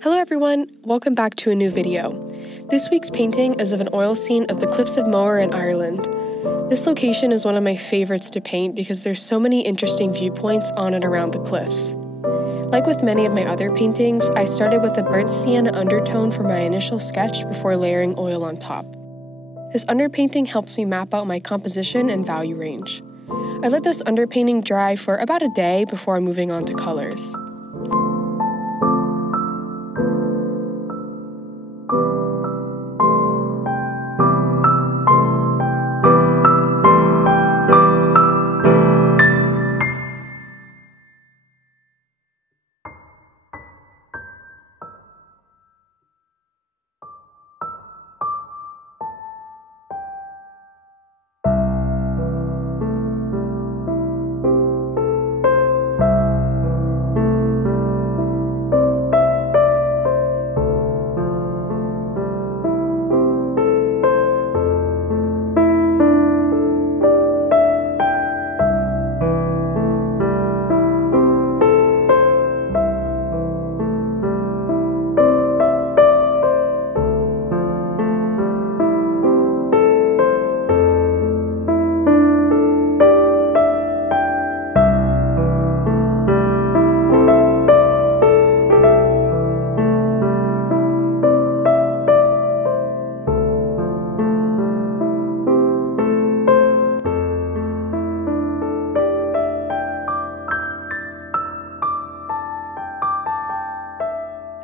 Hello everyone, welcome back to a new video. This week's painting is of an oil scene of the Cliffs of Moher in Ireland. This location is one of my favorites to paint because there's so many interesting viewpoints on and around the cliffs. Like with many of my other paintings, I started with a burnt sienna undertone for my initial sketch before layering oil on top. This underpainting helps me map out my composition and value range. I let this underpainting dry for about a day before moving on to colors.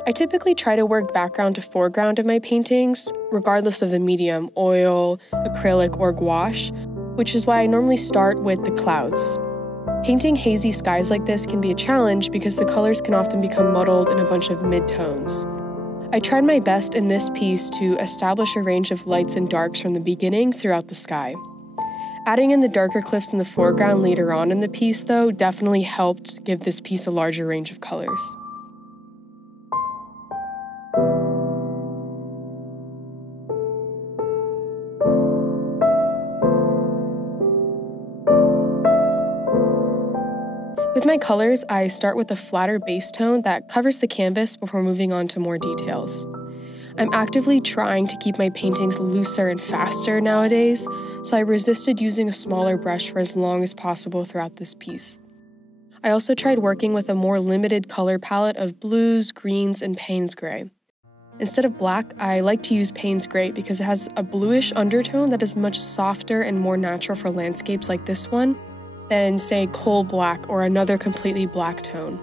I typically try to work background to foreground in my paintings, regardless of the medium, oil, acrylic, or gouache, which is why I normally start with the clouds. Painting hazy skies like this can be a challenge because the colors can often become muddled in a bunch of mid-tones. I tried my best in this piece to establish a range of lights and darks from the beginning throughout the sky. Adding in the darker cliffs in the foreground later on in the piece, though, definitely helped give this piece a larger range of colors. With my colors, I start with a flatter base tone that covers the canvas before moving on to more details. I'm actively trying to keep my paintings looser and faster nowadays, so I resisted using a smaller brush for as long as possible throughout this piece. I also tried working with a more limited color palette of blues, greens, and Payne's gray. Instead of black, I like to use Payne's gray because it has a bluish undertone that is much softer and more natural for landscapes like this one than, say, coal black or another completely black tone.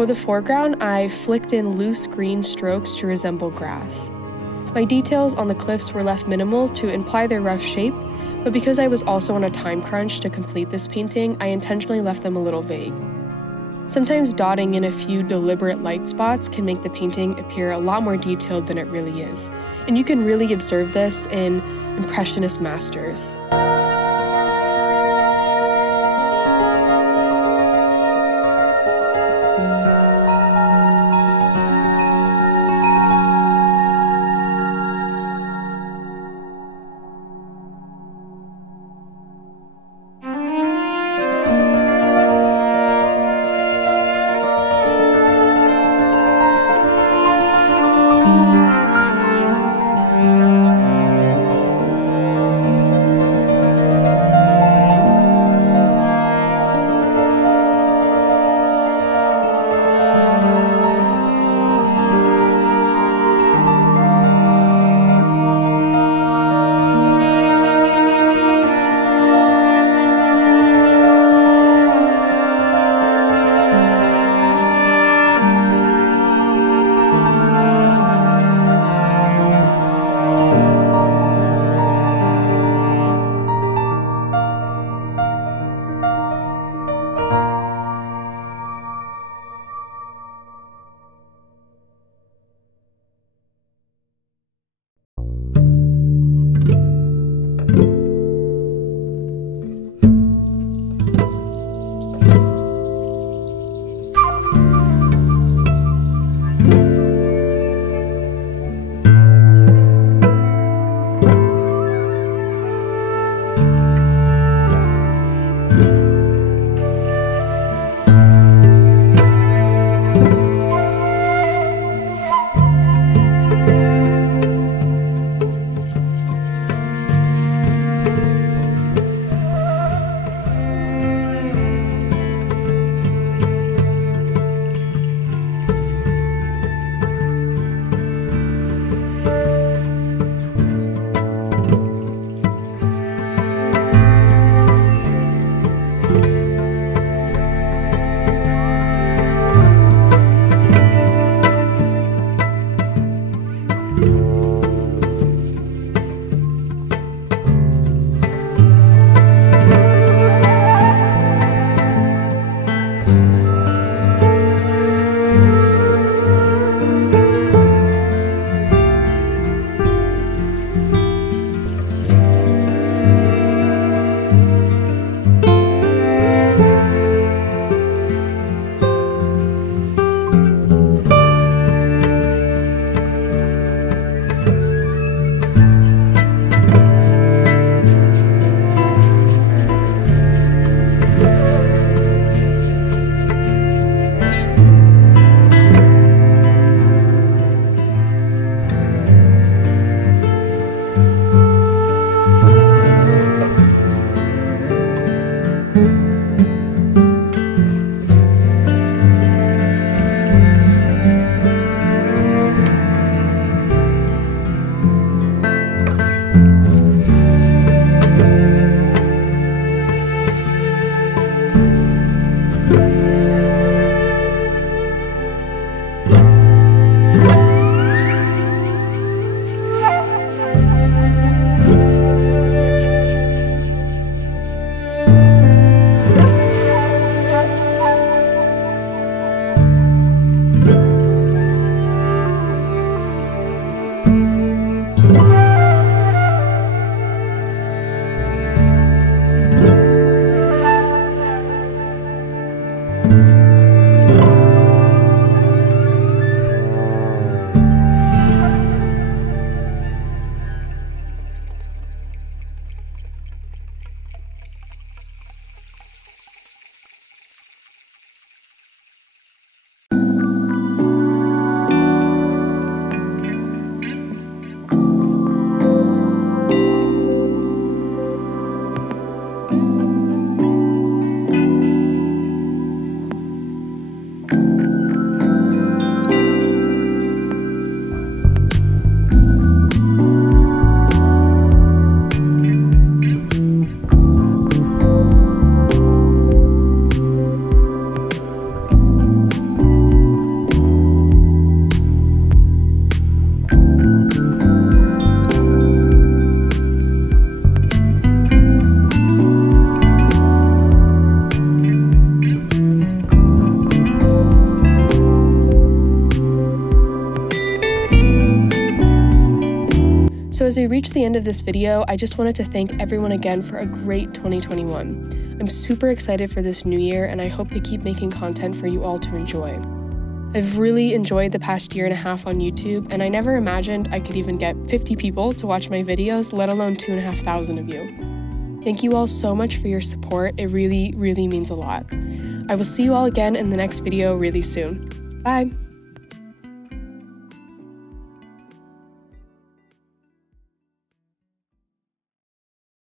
For the foreground, I flicked in loose green strokes to resemble grass. My details on the cliffs were left minimal to imply their rough shape, but because I was also on a time crunch to complete this painting, I intentionally left them a little vague. Sometimes dotting in a few deliberate light spots can make the painting appear a lot more detailed than it really is, and you can really observe this in Impressionist masters. as we reach the end of this video, I just wanted to thank everyone again for a great 2021. I'm super excited for this new year, and I hope to keep making content for you all to enjoy. I've really enjoyed the past year and a half on YouTube, and I never imagined I could even get 50 people to watch my videos, let alone 2,500 of you. Thank you all so much for your support. It really, really means a lot. I will see you all again in the next video really soon. Bye!